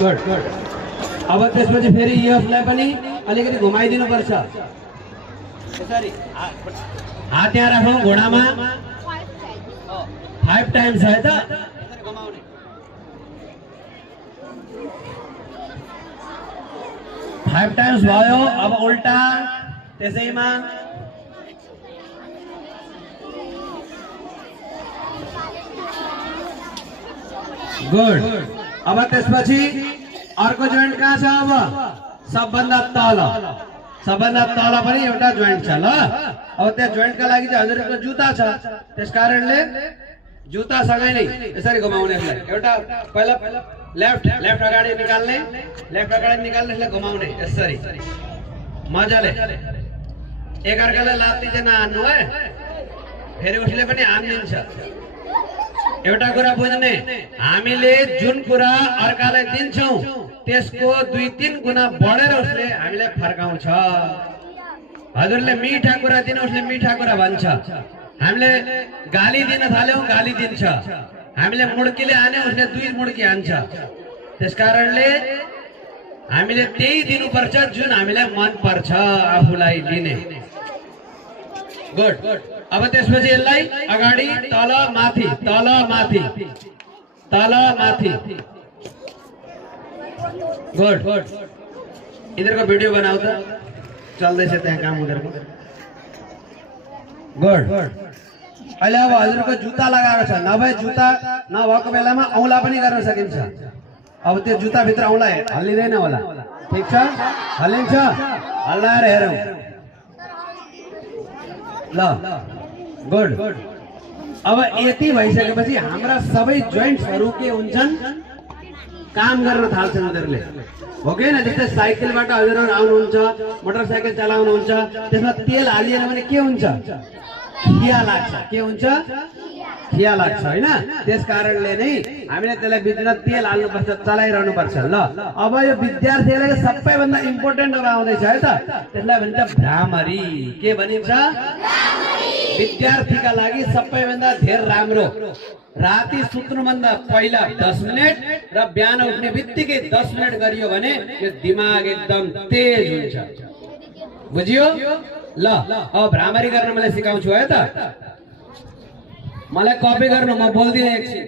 Good good. अब त्यसपछि फेरि यसलाई पनि अलिकति घुमाइदिनुपर्छ। यसरी हात यहाँ राखौँ घुँडामा 5 टाइम्स है त। यसरी घुमाउने 5 टाइम्स भयो। अब उल्टा त्यसैमा गुड। अब त्यसपछि अर्को जोइन्ट कहाँ छ? अब सबभन्दा तल पनि एउटा जोइन्ट छ ल। अब त्यो जोइन्टका लागि चाहिँ हजुरको जुत्ता छ, त्यसकारणले जुत्तासँगै नै यसरी घुमाउने। एउटा पहिला लेफ्ट अगाडि निकाल्ने, यसलाई घुमाउने यसरी मजाले। एकअर्कालाई लात्ती चाहिँ नहान्नु है, फेरि उसले पनि हानिदिन्छ। एउटा कुरा बुझ्ने, हामीले जुन कुरा अर्कालाई दिन्छौँ त्यसको 2-3 गुणा बढेर उसले हामीलाई फर्काउँछ। हजुरले मिठा कुरा दिनु, उसले मिठा कुरा भन्छ। हामीले गाली दिन थाल्यौँ, गाली दिन्छ। हामीले मुड्कीले हान्यौँ, उसले 2 मुड्की हान्छ। त्यसकारणले हामीले त्यही दिनुपर्छ जुन हामीलाई मन पर्छ आफूलाई दिने। गुड। अब त्यसपछि यसलाई अगाडि तल माथि गुड। इधरको भिडियो बनाऊ त, चल्दैछ त्यहाँ काम उनीहरूको। गुड। अहिले अब हजुरको जुत्ता लगाएको छ, नभए जुत्ता नभएको बेलामा औँला पनि गर्न सकिन्छ। अब त्यो जुत्ताभित्र औँला हल्लिँदैन होला, ठिक छ? हल्लिन्छ? हल्लाएर हेरौँ ल। गुड। अब यति भइसकेपछि हाम्रा सबै जोइन्ट्सहरू के हुन्छन्? काम गर्न थाल्छन् उनीहरूले, हो कि होइन? जस्तै साइकलबाट हजुरहरू आउनुहुन्छ, मोटरसाइकल चलाउनुहुन्छ, त्यसमा तेल हालिएन भने के हुन्छ? खिया लाग्छ। के हुन्छ? खिया लाग्छ होइन? त्यस कारणले नै हामीले त्यसलाई बिचमा तेल हाल्नुपर्छ, चलाइरहनु पर्छ ल। अब यो विद्यार्थीलाई सबैभन्दा इम्पोर्टेन्ट कुरा आउँदैछ है त, त्यसलाई भनिन्छ भ्रामरी। के भनिन्छ? विद्यार्थीका लागि सबैभन्दा धेरै राम्रो राति सुत्नुभन्दा पहिला 10 मिनेट र बिहान उठ्ने बित्तिकै 10 मिनेट गरियो भने यो दिमाग एकदम तेज हुन्छ। बुझियो ल? अब भ्रामरी गर्न मैले सिकाउँछु है त। मलाई कपी गर्नु, म बोल्दिनँ एकछिन।